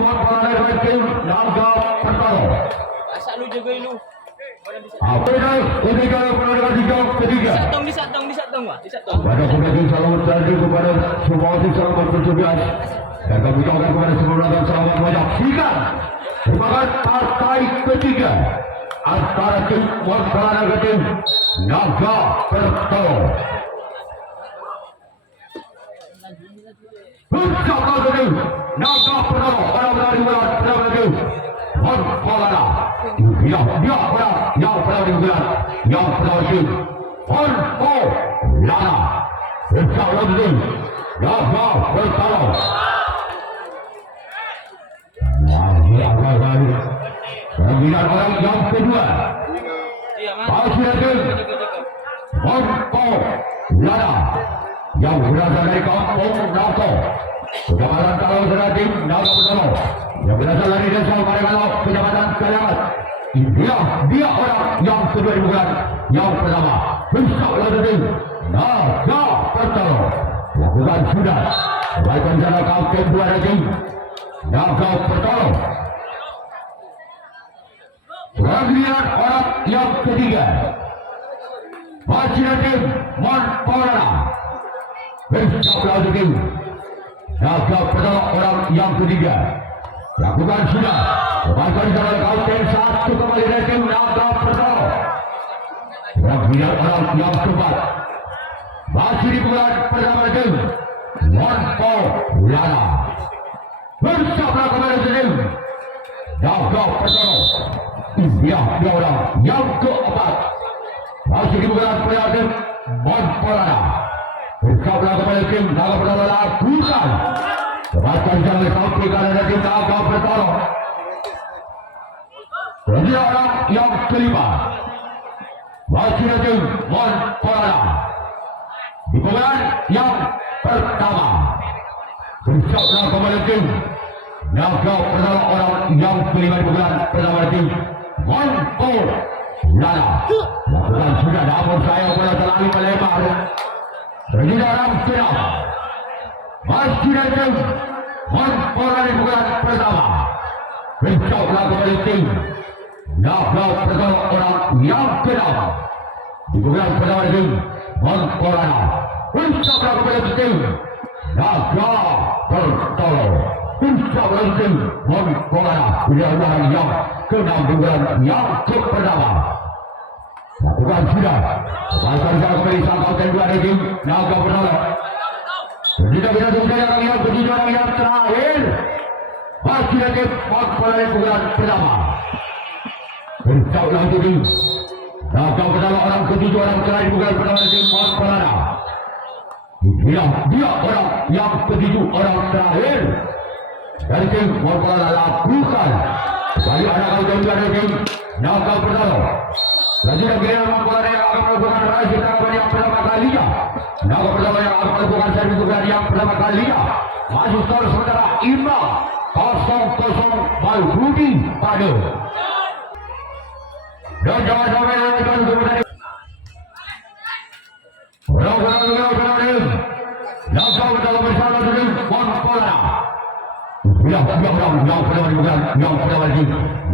buat para tim naga pertama. Asal lu jaga lu. Apa ini kalau pertandingan ketiga. Disatong, Pak. Disatong. Pada penonton selamat datang kepada semua tim selamat bertugas. Dan kami ucapkan kepada semua penonton selamat menyaksikan merupakan partai ketiga antara tim Montpellier dan tim Naga Pertama. Bersama tim Naga Pertama pada berlari bola pertama tim Montpellier. Yang pertama digelar yang pertama tim Montpellier. Bersama tim Naga Pertama. Pemilihan orang yang kedua Pasir Montpellier yang berasal dari kampung Naga, Kecamatan Kalau Seratim Naga Pertama, yang berasal dari desa Marengalo, Kecamatan Kaliangat. Dia orang yang kedua bukan yang pertama. Besok lagi Naga Pertama lakukan sudah baikkan cara kapten dua tim Naga Pertama. Pemilihan orang yang ketiga Pasir Montpellier bersama lagi tim Naga Pertama orang yang ketiga lakukan sudah baikkan cara kapten satu kembali dari tim Naga Pertama. Pemilihan orang yang keempat masih di bulan pertama tim Montpellier bersama kembali tim Naga Pertama. Dia orang yang keempat masih di bulan pertama tim Montpellier bersama kembali tim Naga Pertama lakukan bahkan jangan sampai karena tim Naga Pertama. Dia orang yang kelima masih di tim Montpellier di bulan yang pertama bersama kembali tim Naga Pertama orang yang kelima di bulan pertama tim Montpellier. Lakukan sudah namun saya bola terlalu melebar. Jadi dalam sedang masih di tim Montpellier di bulan pertama bersama kembali tim Naga Pertama orang yang kedua di bulan pertama tim Montpellier bersama kembali tim Naga Pertama. Bersama tim Montpellier pilihan yang ke-6 di bulan yang ke-pertama. Lakukan sudah baikkan cara kembali sang kapten dua tim Naga Pertama. Tidak bisa tunggu orang yang ketiga orang yang terakhir masih tim Montpellier di bulan pertama. Bersama tim Naga Pertama orang ketiga orang terakhir di bulan pertama tim Montpellier. Dia orang yang ketujuh orang terakhir dari tim Montpellier lakukan kembali anak kapten dua tim Naga Pertama. Lanjut akhirnya Montpellier yang akan melakukan raih tanggapan yang pertama kalinya. Naga Pertama yang akan melakukan servis tugas yang pertama kalinya. Masih skor sementara imbang 0-0 Balbudi pada. Dan jangan sampai lewatkan kemudian orang Naga Pertama bersama dengan Montpellier. Yang pertama dibuka, yang pertama di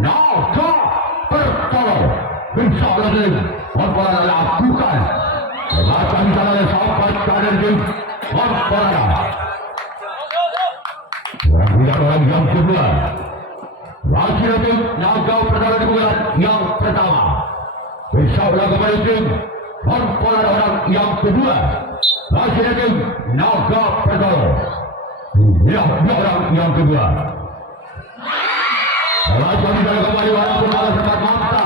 Naga Pertama bersama dengan Montpellier lakukan bahkan sampai pada tim Montpellier. Orang yang kedua masih tim Naga Pertama dibuka, yang pertama bersama kembali tim Montpellier orang yang kedua masih tim Naga Pertama. Orang yang kedua Lakukan dari kembali walaupun bola sempat mata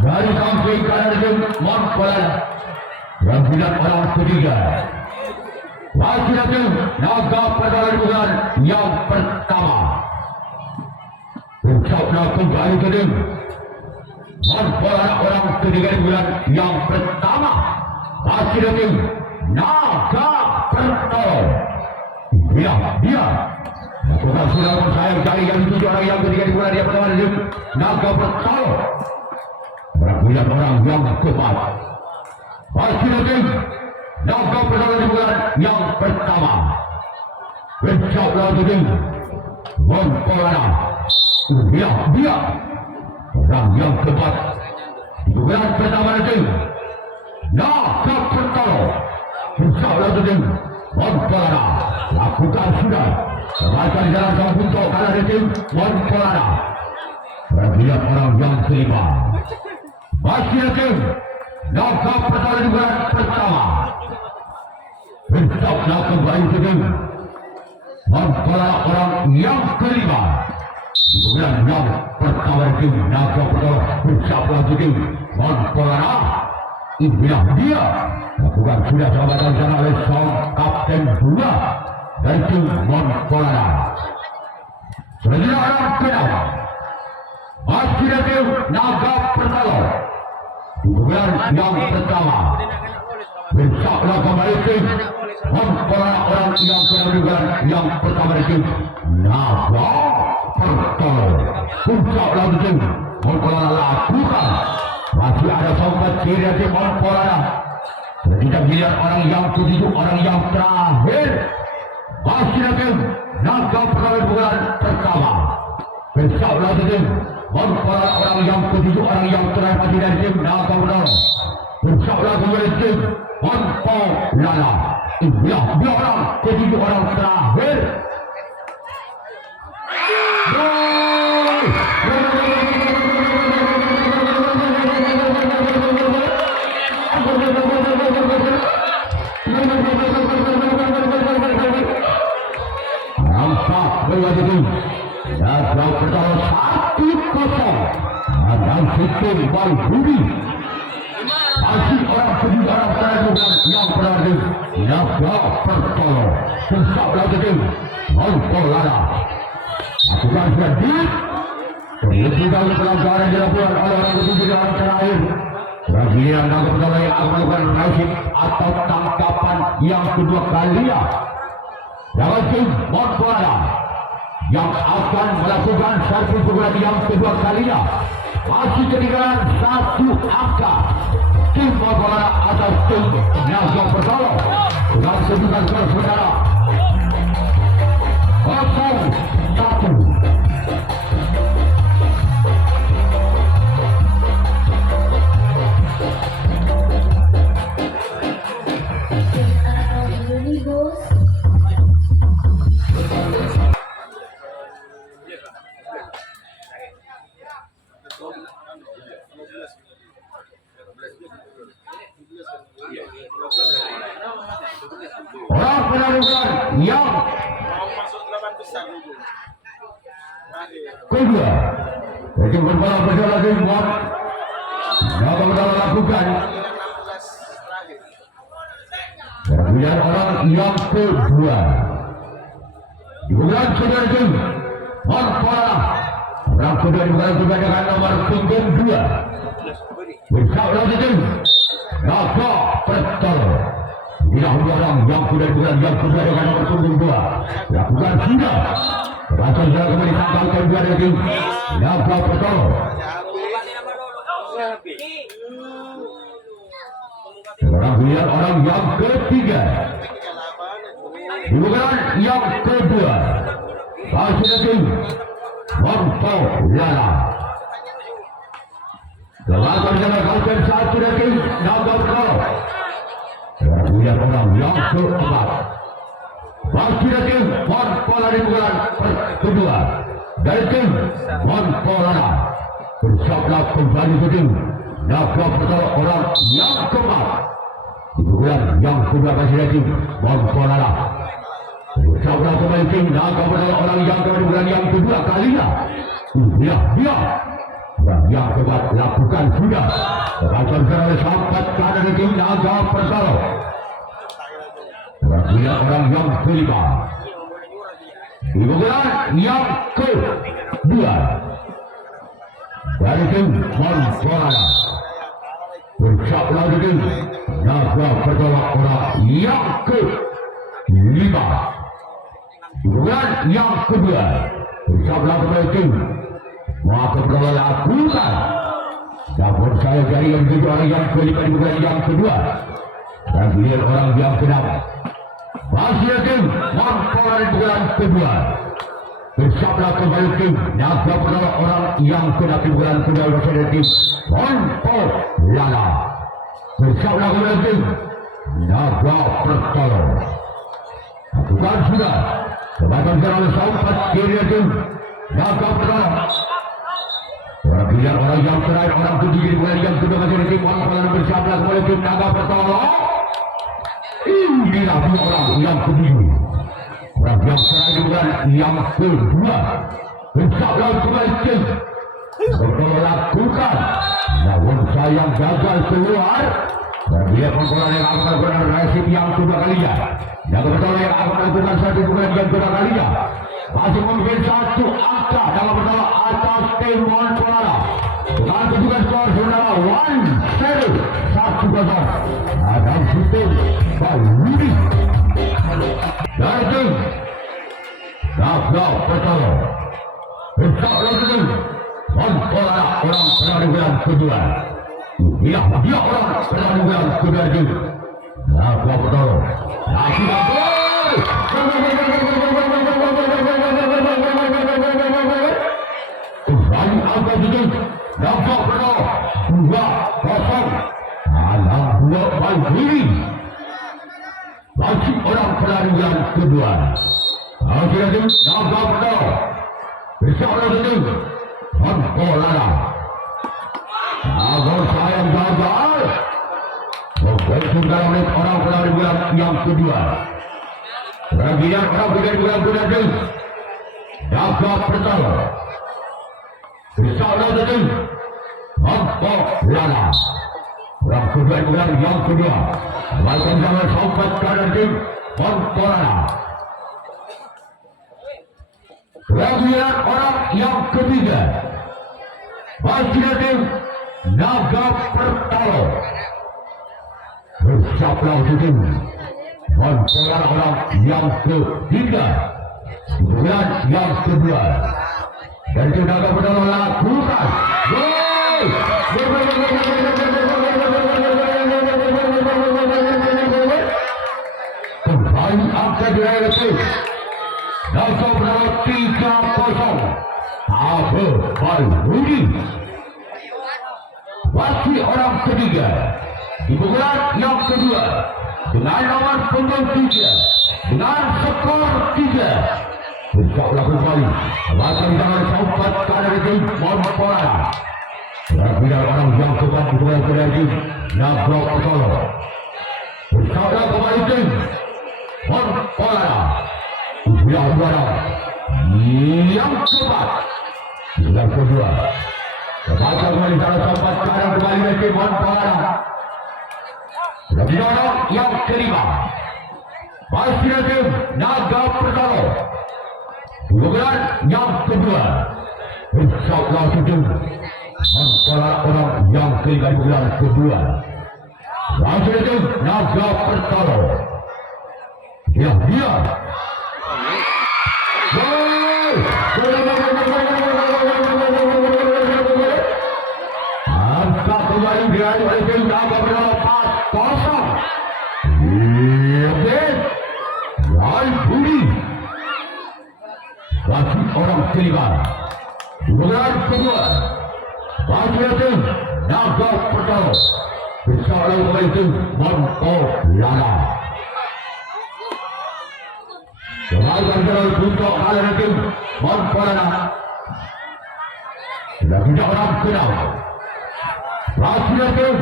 dari samping kanan tim Montpellier. Rampilan orang ketiga masih tim Naga Pertama bukan yang pertama. Bersama kembali ke tim Montpellier orang ketiga bulan yang pertama masih tim Naga Pertama. Dia lakukan sudah saya cari yang tujuh orang yang ketiga di bulan yang pertama di Naga Pertama. Rampilan orang yang keempat masih tim Naga Pertama di bulan yang pertama. Bersama tim Montolana. Dia orang yang keempat bukan pertama itu. Naga Pertalo. Insya-Allah itu Montolana lakukan sudah. Bahkan jalan sang punto kalah itu Montolana. Berlihat orang yang kelima. Masih itu Naga Pertalo juga pertama. Insya-Allah kembali itu Montolana orang yang kelima. Kemudian yang pertama itu Naga Pertalo bersabda itu Montolana. Inilah dia lakukan sudah jabatan sana oleh sang kapten 2 dari tim Montolana. Selanjutnya orang kedua masih ada Naga Pertalo. Kemudian yang pertama bersabda kembali tim Montolana orang yang kedua yang pertama itu Naga Pertalo. Bersabda tim Montolana lakukan. Masih ada sobat kiri dari Montolana. Kita lihat orang yang ketujuh, orang yang terakhir. Masih ada Naga Pertalo bulan pertama. Besok lagi tim Montolana orang yang ketujuh, orang yang terakhir masih dari tim Naga Pertalo. Besok lagi dari tim Montolana. Inilah dia orang ketujuh, orang terakhir. Naga Pertalo 1-0. Dan sistem Bang Budi. Masih orang kedua orang terakhir yang berada Naga Pertalo. Besok lagi tim Montolana. Lakukan sedih. Kemudian pelanggaran dilakukan oleh orang kedua orang terakhir. Bagian Naga Pertalo yang akan melakukan nasib atau tangkapan yang kedua kalinya. Dalam tim Montolana yang akan melakukan satu pukulan yang kedua kalinya. Masih ketinggalan 1 angka. Tim Montolana atas tim Naga Pertalo. Dengan kedudukan skor saudara 0-1. Orang penarikan yang masuk 8 besar dulu. kedua. Jadi berbola bersama lagi buat Naga Pertalo lakukan. 16 terakhir. Kemudian orang yang kedua. Kemudian saudara tim Montolana. Orang kedua dibuka juga dengan nomor punggung 2. Bersama lagi tim Naga Pertalo. Tidak orang yang sudah dibuka yang kedua dengan nomor punggung 2. Lakukan sudah. Rasa sudah kembali tanggalkan dua dari tim Naga Pertalo. Kemudian orang yang ketiga. Bukan yang kedua. Masih ada tim Montolana. Kemudian jalan satu dari tim Naga Pertalo. Kemudian orang yang keempat. Masih ada tim Montolana bukan kedua. Dari tim Montolana. Bersabda kembali ke tim Naga Pertalo orang yang keempat. Kemudian yang kedua masih ada tim Montolana. Bersabda kembali tim Naga Pertalo orang yang keempat yang kedua kalinya. Dia dan yang keempat lakukan sudah. Lakukan oleh sampai pada tim Naga Pertalo. Dia orang yang kelima. Kemudian yang kedua dari tim Montolana. Bersabda tim Naga Pertalo orang yang kelima. Kemudian yang kedua bersabda tim Naga Pertalo lakukan. Namun saya dari yang kedua orang yang kelima bukan yang kedua. Dan dia orang yang keenam. Masih tim Montolana bukan kedua. Bersablah kembali tim Naga Pertama orang yang kena pukulan kedua bersama tim Monpo Lala. Bersablah kembali tim Naga Pertama. Bukan sudah kebatan jalan sampai kiri tim Naga Pertama. Orang pilihan orang yang terakhir orang ketiga bulan yang kedua bersama tim Monpo Lala. Bersablah kembali tim Naga Pertama. Inilah dua orang yang ketiga. Orang yang terakhir bulan yang kedua. Bersablah kembali tim Pertama lakukan. Namun sayang gagal keluar. Dan dia pengkolan yang akan melakukan resip yang kedua kalinya. Yang pertama yang akan melakukan satu bulan yang kedua kalinya. Masih memimpin satu angka dalam pertama atas tim Monpo Lala. Dengan kedudukan skor saudara 1-0 Adam Sutil Baludi. Dari tim Naga Pertama. Bersablah tim Monpo Lala orang pernah bulan kedua. Dia orang pernah bulan kedua juga. Naga Pertama. Lagi gol. Kembali angka sedikit. Naga Pertama 2-0. Alam 2 Baludi. Masih orang pernah bulan kedua. Akhirnya tim Naga Pertama. Bersablah tim Monpo Lala. Naga sayang gagal. Membentuk dalam menit orang pernah bulan yang kedua. Bagian orang pernah bulan kedua tim Naga Pertama. Bersablah tim Monpo Lala. Orang kedua bulan yang kedua. Baikkan jangan sampai kanan tim Monpo Lala. Bagian orang yang ketiga. Bagian tim Naga Pertama. Bersablah tim Monpo Lala orang yang ketiga. Bulan yang kedua. Dan tim Naga Pertama lakukan. Gol! Kembali angka diraih tim Naga Pertama 3-0. Abu Baludi. Masih orang ketiga di pukulan yang kedua dengan nomor punggung 3 dengan skor 3. Bersablah kembali akan jangan sampai kanan tim Monpo Lala. Bagian orang yang keempat di pukulan kedua tim Naga Pertama. Bersablah kembali tim Monpo Lala. Usia juara yang keempat pukulan kedua. Kebaca kembali salah sampai kanan kembali tim Monpo Lala. Bagian orang yang kelima. Masih tim Naga Pertama. Bukan yang kedua. Bersablah tim Monpo Lala orang yang kelima di bulan kedua. Masih tim Naga Pertama. Dia angka kembali diraih oleh tim Naga Pertama 4-0. Baludi. Masih orang kelima. Bulan kedua. Masih tim Naga Pertama. Bersablah kembali tim Monpo Lala. Kembali jalan untuk kalah tim Monpo Lala. Sudah tidak orang kenal. Masih tim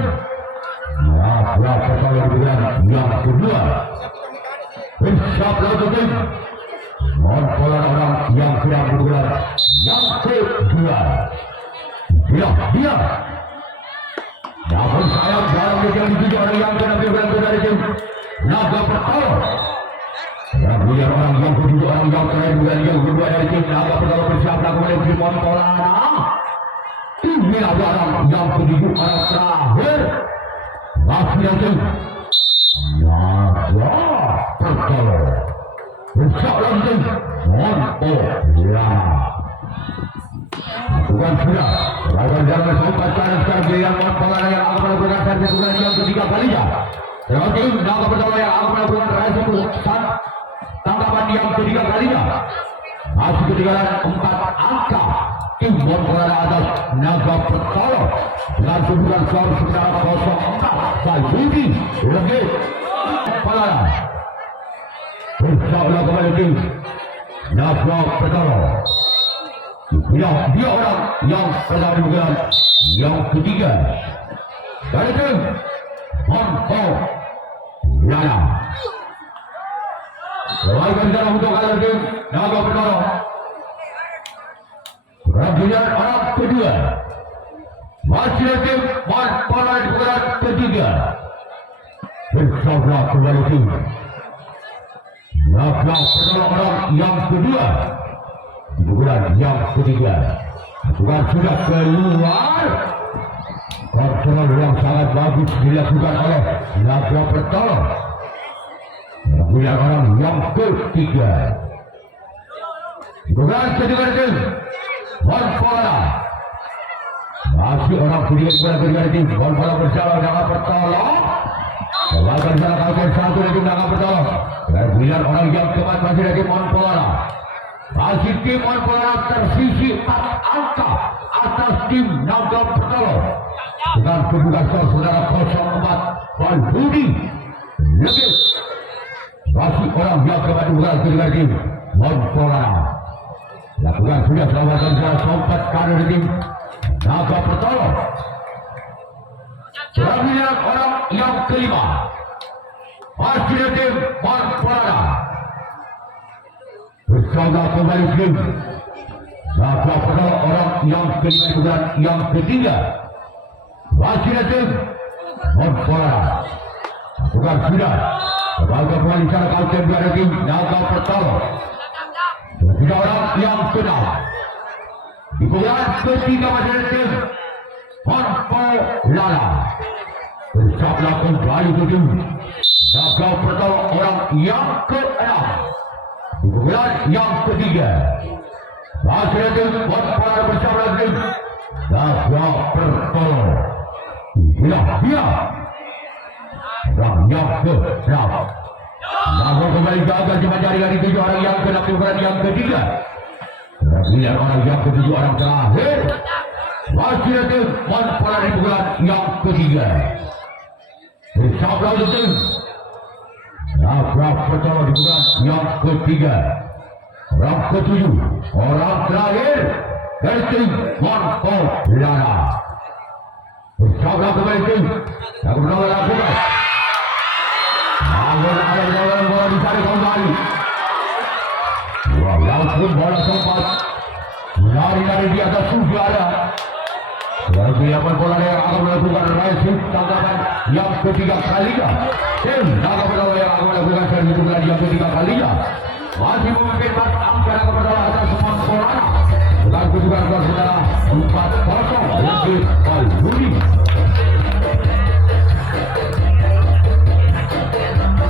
Naga Pertama bulan yang kedua. Bersablah tim Monpo Lala orang yang kedua bulan yang kedua. Dia. Namun sayang dalam yang dituju orang yang kena bulan kedua tim Naga Pertama. Bagian orang yang kedua orang yang terakhir bulan yang kedua dari tim Naga Pertama. Bersablah kembali tim Monpo Lala. Inilah orang yang kedua orang terakhir. Masih tim Naga Pertama. Bersablah tim Monpo Lala. Bukan sudah lawan jangan sampai kanan sekarang yang Monpo Lala yang akan melakukan servis bulan yang ketiga kalinya. Lawan tim Naga Pertama yang akan melakukan resip tangkapan yang ketiga kalinya. Masih ketinggalan 4 angka. Tim Montpellier atas Naga Petolo dengan kedudukan skor sementara 0-4. Balbudi lebih Montpellier. Bersama kembali tim Naga Petolo. Dia orang yang pernah dibuat yang ketiga dari tim Montpellier. Kembali dalam untuk kali tim Naga Petolo. Pertandingan orang kedua masih tim Montpellier di bulan ketiga. Bersama kembali tim Naga Petolo orang yang kedua di bulan yang ketiga. Bukan sudah keluar. Kontrol yang sangat bagus dilakukan oleh Naga Petolo. Bulan orang yang ketiga. Bukan ketiga tim Montpellier. Masih orang ketiga bulan ketiga tim Montpellier bersama Naga Petolo. Bahkan salah kali satu dari Naga Petolo. Dan bulan orang yang keempat masih dari Montpellier. Masih tim Montpellier tersisi 4 angka atas tim Naga Petolo. Dengan kedudukan skor saudara 0-4. Balbudi lebih. Masih orang yang keempat bukan ketiga tim Montpellier. Lakukan sudah selamatkan salah sompat kanan tim Naga Petolo. Pertandingan orang yang kelima masih tim Montpellier. Bersama kembali tim Naga Petolo orang yang kelima bukan yang ketiga. Masih tim Montpellier. Bukan sudah kembali secara kapten dari tim Naga Petolo. Tiga orang yang keenam di bulan ketiga masih tim Montpellier. Bersama kembali tim Naga Petolo orang yang keenam di bulan yang ketiga. Masih tim Montpellier bersama tim Naga Petolo. Dia orang yang keenam. Naga kembali gagal cuma dari 7 orang yang keenam di bulan yang ketiga. Lihat orang yang ketujuh orang terakhir masih tim Montpellier di bulan yang ketiga. Bersama tim Naga Petolo di bulan yang ketiga. Orang ketujuh orang terakhir dari tim Montpellier. Bersama kembali tim Naga Petolo lakukan. Naga bola dicari kembali. Walaupun bola sempat lari di atas udara. Kesiapan bola yang akan melakukan racing tanggapan yang ketiga kalinya. Tim Naga Petolo yang akan melakukan servis tunggal yang ketiga kalinya. Masih memimpin 4 angka Naga Petolo atas Montpellier. Dengan kedudukan skor saudara 4-0 lebih Balbudi.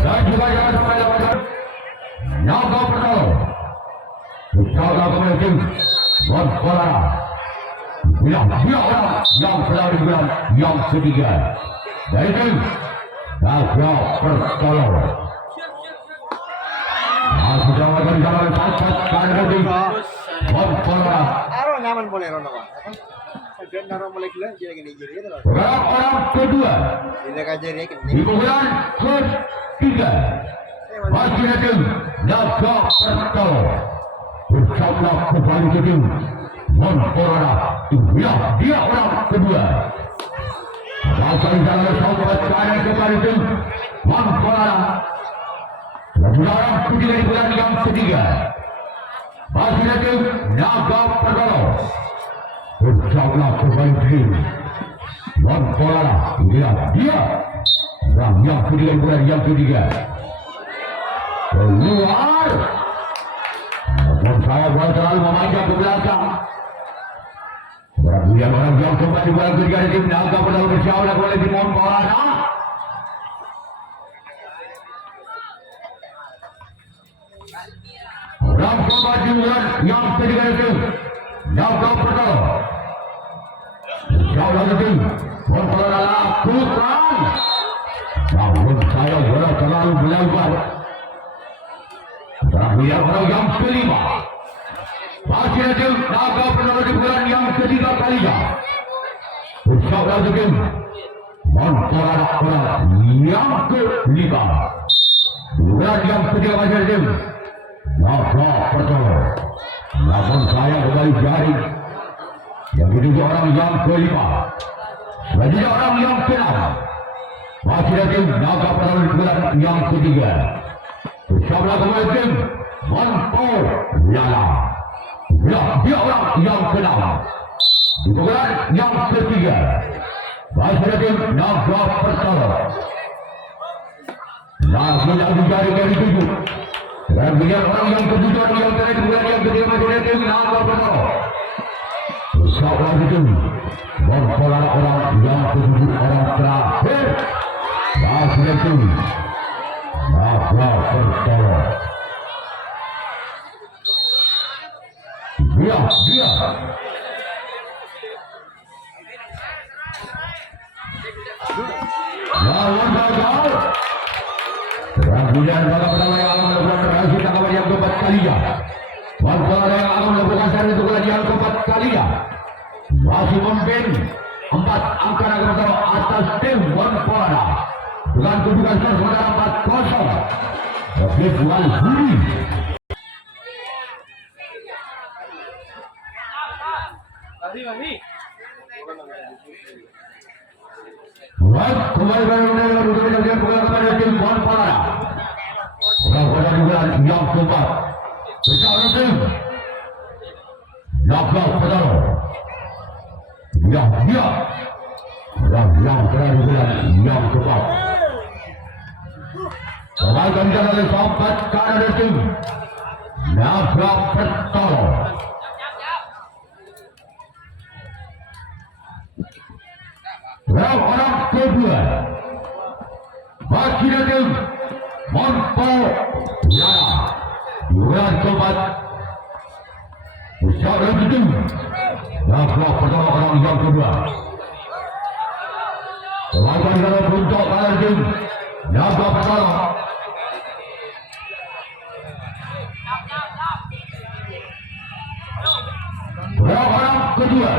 Dan juga jangan sampai lawan Naga Petolo. Bersama kembali tim Montpellier. Dia orang yang berada di bulan yang ketiga dari tim Naga Petolo. Masih dalam jalan sampai kanan tim Montpellier. Aro nyaman boleh rono Pak. Sajen naro mulai gila jadi gini gitu loh. Orang kedua Tidak kajari di bulan ketiga masih tim Naga Petolo. Bersama kembali ke tim Montpellier. Dia orang kedua. Bahkan jalan sampai kanan kembali tim Montpellier. Orang ketiga di bulan yang ketiga masih tim Naga Petolo. Bersama kembali tim Montpellier. Dia orang yang ketiga di bulan yang ketiga. Keluar. Dan saya boleh terlalu memanjang ke belakang. Perhatian orang yang keempat di bulan ketiga di tim Naga Petolo bersama oleh tim Montpellier. Orang keempat di bulan yang ketiga di tim Naga Petolo bersama oleh tim Montpellier lakukan. Namun saya boleh terlalu melebar. Terakhir orang yang kelima Masih ada Naga Perdana di bulan yang ketiga kalinya. Bersama lagi tim Montpellier orang yang kelima. Bulan yang ketiga masih ada tim Naga Perdana. Namun saya kembali jari yang kedua orang yang kelima. Selanjutnya orang yang keenam. Masih ada tim Naga Perdana di bulan yang ketiga. Bersama kembali tim Montpellier. Dia orang yang keenam. Di bulan yang ketiga. Masih ada tim Naga Perdana. Lagi yang dijari dari 7. Dan kemudian orang yang ketujuh yang terakhir di bulan yang ketiga masih ada tim Naga Perdana. Bersama lagi tim Montpellier orang yang ketujuh orang terakhir. Masih ada tim Naga Perdana. Dia lawan gagal. Dan kemudian Naga Perdana yang akan melakukan berhasil tangkapan yang keempat kalinya. Montpellier yang akan melakukan seri untuk yang keempat kalinya. Masih memimpin 4 angka Naga Perdana atas tim Montpellier dengan kedudukan skor sementara 4-0. David Walhuri. Mari. Baik, kembali dengan kepada tim Montpellier. Pada bulan yang keempat. Bersama tim Naga Perdana. Dia yang terakhir bulan yang keempat. Kembali jalan sampai kanan tim Naga Perdana. Orang kedua masih ada tim Montpellier. Bulan keempat. Bersama lagi tim Naga Perdana orang yang kedua. Kembali dalam bentuk kanan tim Naga Perdana. Orang kedua.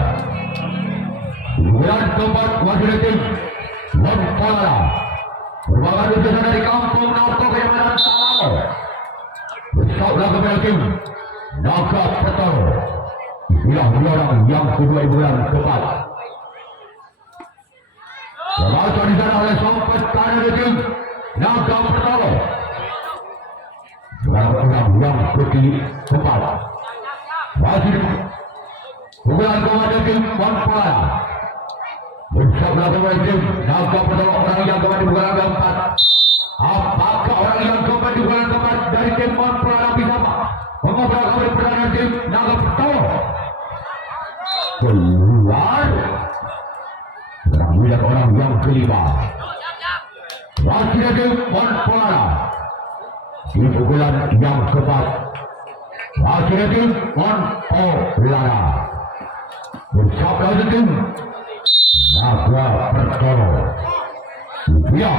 Bulan keempat masih ada tim Montpellier. Merupakan utusan dari kampung Naga Kecamatan Talau. Bersama kepada tim Naga Perdana. Inilah orang yang kedua di bulan keempat. Terbaca di sana oleh sampai kanan tim Naga Perdana. Orang yang keempat. Masih bulan keempat tim Montpellier. Bersama dengan tim Naga Perdana orang yang keempat di bulan keempat. Apakah orang yang keempat di bulan keempat dari tim Montpellier bisa mengobrol kembali perdana tim Naga Perdana? Keluar. Kemudian orang yang kelima. Masih ada tim Montpellier di bulan yang keempat. Masih ada tim Montpellier. Bersama dengan tim Naga Perdana. Dia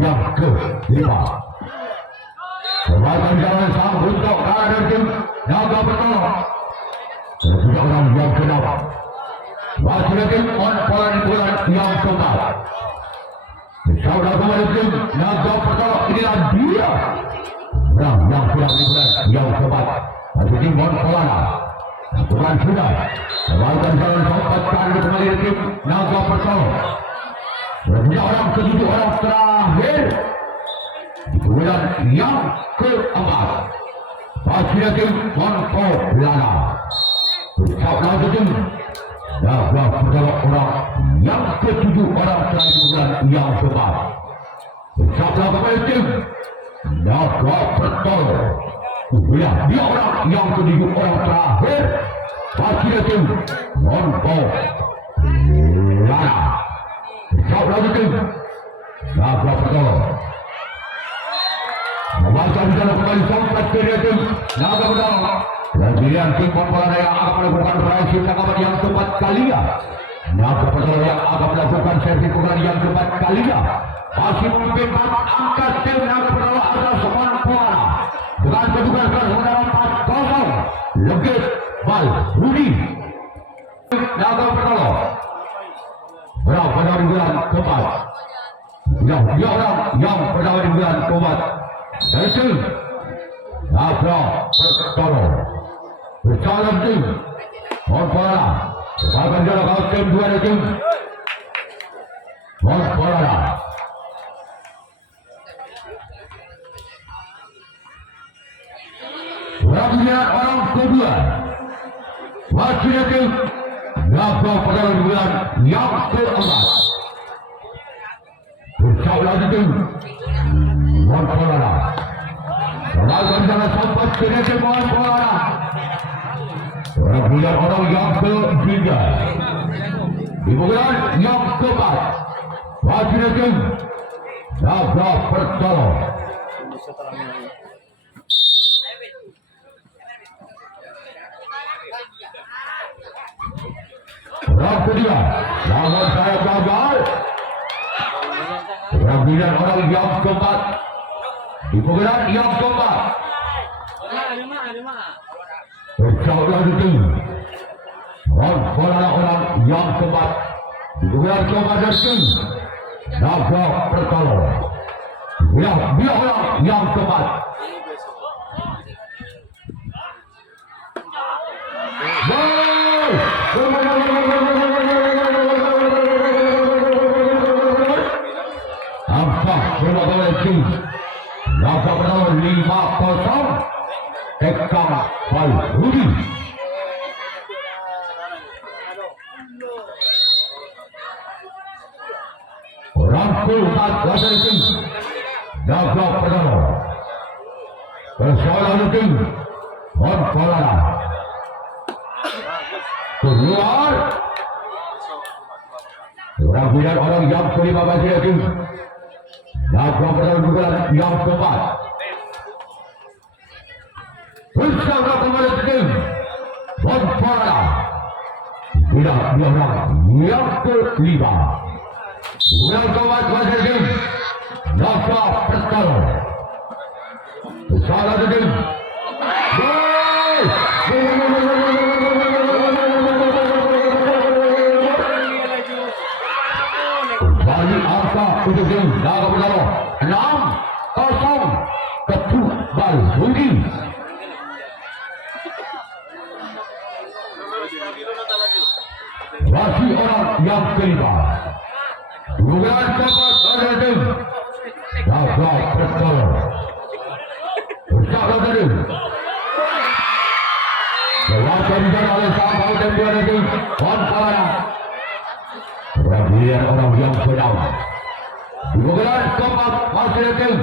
yang kelima. Kembali jalan sang untuk kanan tim Naga Perdana. Sudah orang yang keenam. Masih ada tim Montpellier di bulan yang keempat. Bersama kembali tim Naga Perdana. Inilah dia orang yang keenam di bulan yang keempat. Masih tim Montpellier. Bukan sudah. Kembalikan jalan sampai kanan kembali tim Naga Perdana. Selanjutnya orang ketujuh orang terakhir di bulan yang keempat. Masih tim Montpellier. Bersama tim Naga Perdana orang yang ketujuh orang terakhir di bulan yang keempat. Bersama kembali tim Naga Perdana. Dia orang yang ketujuh orang terakhir. Masih tim Montpellier. Bersama tim Naga Perdana. Membaca di dalam kembali sampai ke tim Naga Perdana. Dan pilihan tim Montpellier yang akan melakukan proyeksi tangkapan yang keempat kalinya. Naga Pertama yang akan melakukan servis pukulan yang keempat kalinya. Masih memimpin angkat tim Naga Pertama atas Semarang Puara. Dengan kedudukan sementara 4-0. Legit Bal Rudi. Naga Pertama berapa dari bulan keempat. Dia orang yang pertama di bulan keempat. Dari tim Naga Pertama bersalam tim Monpora. Akan jalan kau tim dua dari tim Monpora. Ramlian orang kedua masih dari tim Naga Pertama di bulan yang keempat. Bersau lagi tim Monpora. Akan jalan sampai dari tim Monpora. Ramlian orang yang ketiga di bulan yang keempat masih dari tim Naga Pertama. Orang kedua, namun saya gagal. Ramlian orang yang keempat di bulan yang keempat. Bersau lagi tim Monpora orang yang keempat di bulan keempat dari tim Naga Pertama. Dia orang yang keempat. Angkat berlaku oleh tim Naga Pertama 5-0. Tekam Bal Rudi. Rangkul 4 dari tim Naga Pertama. Persoalan tim Monpora. Keluar. Ramlian orang yang kelima masih dari tim Naga Pertama juga yang keempat. Bersama kembali tim Monpora. Dia orang yang kelima. Yang keempat masih dari tim Naga Pertama. Salah tim. Bagi angka untuk tim Naga Pertama 6-0. Ketuk Bal Rudi. Masih orang yang kelima. Bukan keempat dari tim Naga Pertama. Bersama dari Berlaku oleh Sabau dan dua dari Monpora. Ramlian orang yang pertama. Bukan keempat masih dari tim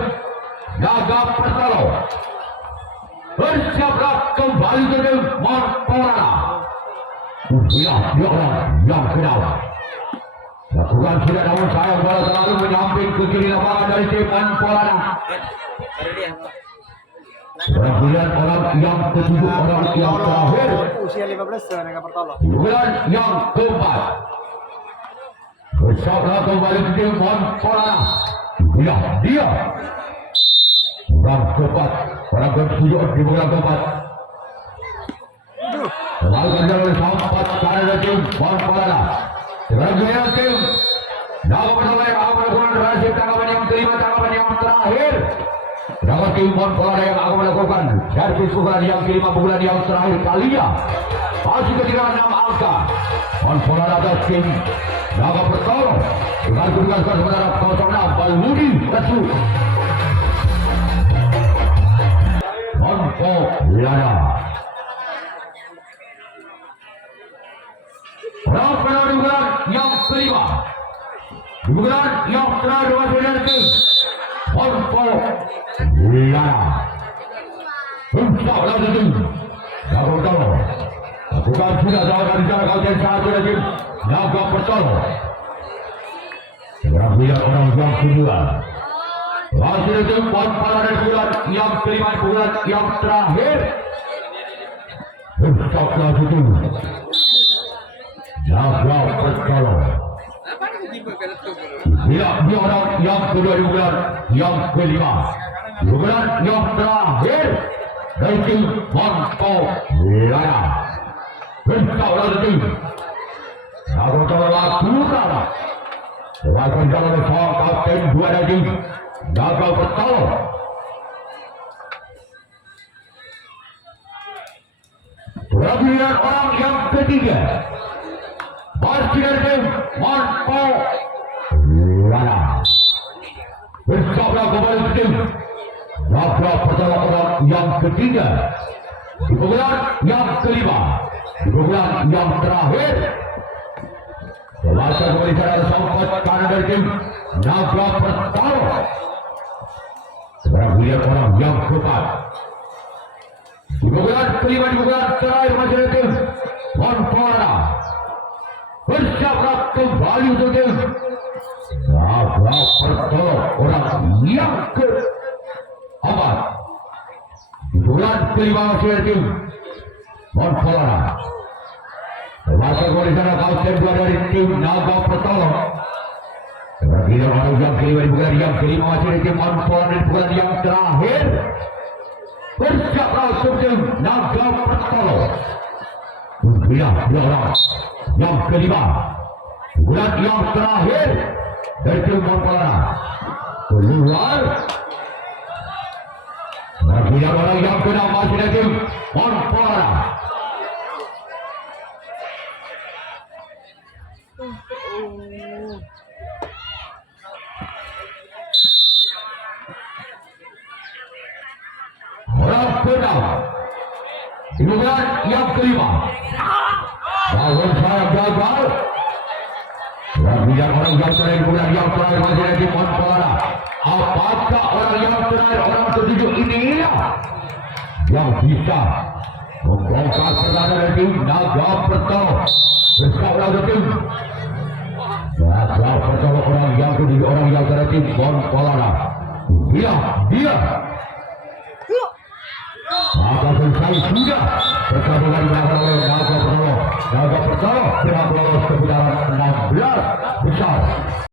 Naga Pertama. Bersiaplah kembali ke tim Monpora. Dia orang yang kedua. Lakukan sudah, namun saya bola selalu menyamping ke kiri lapangan dari tim Monpora. Ramlian orang yang ketujuh, orang yang terakhir. Usia 15 Naga Pertama. Bulan yang keempat. Bersama kembali ke tim Monpora. Dia orang keempat, orang ketujuh di bulan keempat. Lalu jalan sampai karena tim Monpora. Sebagai tim Naga Pertama yang akan melakukan rahasia tangkapan yang kelima, tangkapan yang terakhir. Naga tim Monpora yang akan melakukan servis pukulan yang kelima, pukulan yang terakhir kalinya. Masih ketinggalan 6 angka. Monpora atas tim Naga Pertama dengan kedudukan sementara 0-6. Bal Rudi ketuk Monpora. Perang di bulan yang kelima. Di bulan yang terakhir masih dari tim Monpora. Untuk lagi tim Naga Pertama. Lakukan sudah dari jarak kau dan satu dari tim Naga Pertama. Ramlian orang yang kedua. Masih dari tim Monpora dari bulan yang kelima, bulan yang terakhir. Untuk lagi tim Naga Perkara. Apa ni tiba kat tu? Dia orang yang kedua di bulan yang kelima. Di bulan yang terakhir dari tim Monto Laya. Bentak lagi tim. Naga Perkara lakukan. Lakukan jalan sang kapten dua dari tim Naga Perkara. Pelabuhan orang yang ketiga masih dari tim Monto Laya. Bersabda kembali tim Naga Perkara orang yang ketiga di bulan yang kelima, di bulan yang terakhir. Selasa kembali secara sempat kanan dari tim Naga Perkara. Pelabuhan orang yang keempat di bulan kelima, di bulan terakhir masih dari tim Monto Laya. Bersiaplah kembali untuk tim Naga Perkara orang yang keempat. Di bulan kelima masih dari tim Monto Laya. Selasa kembali sana kapten dua dari tim Naga Perkara. Sebagai orang yang kelima di bulan yang kelima masih dari tim Monto Laya. Di bulan yang terakhir bersiaplah untuk tim Naga Perkara. Dia orang yang kelima bulan yang terakhir dari tim Monto Laya keluar. Bagi orang yang keenam masih dari tim Monto Laya. Orang keenam di bulan yang kelima. Lawan saya gagal. Bagi orang yang terakhir bulan yang terakhir masih dari tim Monto Laya. Apakah orang yang terakhir, orang ketujuh ini yang bisa membongkar perdana dari tim Naga Perkara? Bersabda tim Naga Perkara orang yang ketujuh, orang yang terakhir tim Monto Laya. Dia maka selesai sudah pertandingan dilakukan oleh Naga Perkara. Naga Perkara berhasil lolos ke putaran 16 besar.